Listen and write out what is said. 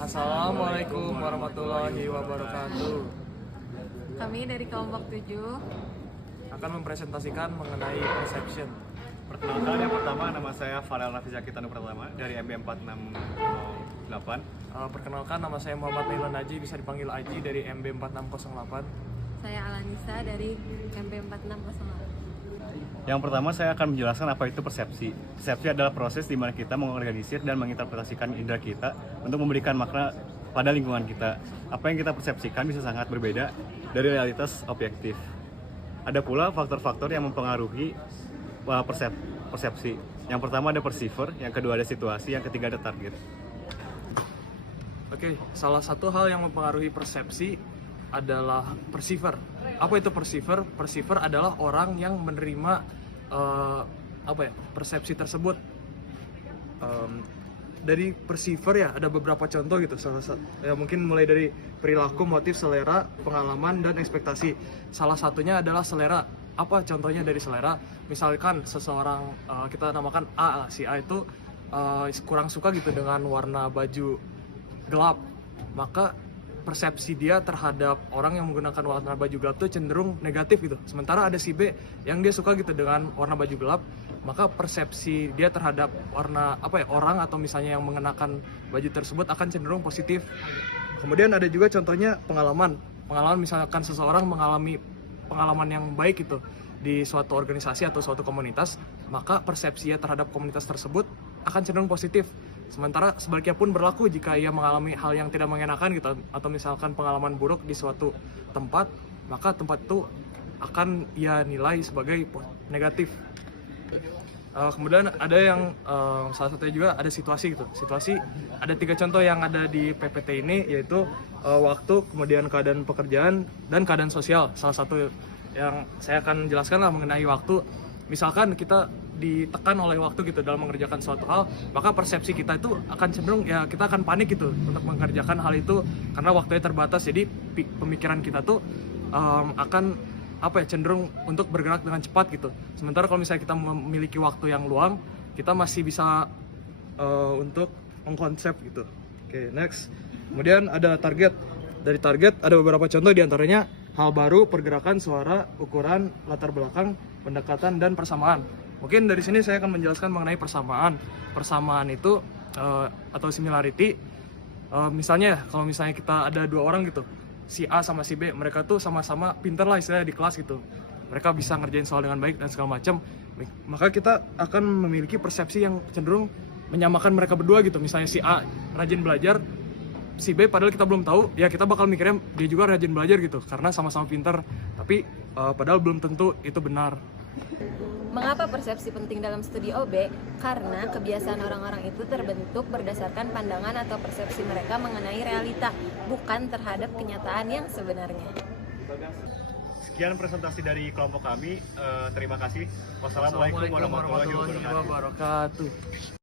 Assalamualaikum warahmatullahi wabarakatuh. Kami dari kelompok 7 Akan mempresentasikan mengenai perception. Perkenalkan, yang pertama nama saya Farel Nafizaki Tanu Pratama dari MB 4608. Perkenalkan, nama saya Muhammad Nailan Aji, bisa dipanggil Aji dari MB 4608. Saya Alanisa dari MB 4608. Yang pertama saya akan menjelaskan apa itu persepsi. Persepsi adalah proses di mana kita mengorganisir dan menginterpretasikan indera kita untuk memberikan makna pada lingkungan kita. Apa yang kita persepsikan bisa sangat berbeda dari realitas objektif. Ada pula faktor-faktor yang mempengaruhi persepsi. Yang pertama ada perceiver, yang kedua ada situasi, yang ketiga ada target. Oke, salah satu hal yang mempengaruhi persepsi adalah perceiver. Apa itu perceiver? Perceiver adalah orang yang menerima persepsi tersebut. Dari perceiver ya ada beberapa contoh gitu. Salah satu ya mungkin mulai dari perilaku, motif, selera, pengalaman, dan ekspektasi. Salah satunya adalah selera. Apa contohnya dari selera? Misalkan seseorang kita namakan A, si A itu kurang suka gitu dengan warna baju gelap, maka persepsi dia terhadap orang yang menggunakan warna baju gelap itu cenderung negatif gitu. Sementara ada si B yang dia suka gitu dengan warna baju gelap, maka persepsi dia terhadap warna orang atau misalnya yang mengenakan baju tersebut akan cenderung positif. Kemudian ada juga contohnya pengalaman misalkan seseorang mengalami pengalaman yang baik gitu di suatu organisasi atau suatu komunitas, maka persepsinya terhadap komunitas tersebut akan cenderung positif. Sementara sebaliknya pun berlaku jika ia mengalami hal yang tidak mengenakan gitu, atau misalkan pengalaman buruk di suatu tempat, maka tempat itu akan ia nilai sebagai negatif. Kemudian ada yang salah satunya juga ada situasi gitu. Situasi ada 3 contoh yang ada di PPT ini, yaitu waktu, kemudian keadaan pekerjaan, dan keadaan sosial. Salah satu yang saya akan jelaskan lah mengenai waktu. Misalkan kita ditekan oleh waktu gitu dalam mengerjakan suatu hal, maka persepsi kita itu akan cenderung ya kita akan panik gitu untuk mengerjakan hal itu karena waktunya terbatas. Jadi pemikiran kita tuh akan cenderung untuk bergerak dengan cepat gitu. Sementara kalau misalnya kita memiliki waktu yang luang, kita masih bisa untuk mengkonsep gitu. Oke, next. Kemudian ada target. Dari target ada beberapa contoh, diantaranya hal baru, pergerakan, suara, ukuran, latar belakang, pendekatan, dan persamaan. Mungkin dari sini saya akan menjelaskan mengenai persamaan. Persamaan itu atau similarity. Misalnya kalau misalnya kita ada 2 orang gitu, si A sama si B, mereka tuh sama-sama pintar lah istilahnya di kelas gitu. Mereka bisa ngerjain soal dengan baik dan segala macam. Maka kita akan memiliki persepsi yang cenderung menyamakan mereka berdua gitu. Misalnya si A rajin belajar, si B padahal kita belum tahu, ya kita bakal mikirnya dia juga rajin belajar gitu karena sama-sama pintar. Tapi padahal belum tentu itu benar. Mengapa persepsi penting dalam studi OB? Karena kebiasaan orang-orang itu terbentuk berdasarkan pandangan atau persepsi mereka mengenai realita, bukan terhadap kenyataan yang sebenarnya. Sekian presentasi dari kelompok kami. Terima kasih. Wassalamualaikum warahmatullahi wabarakatuh.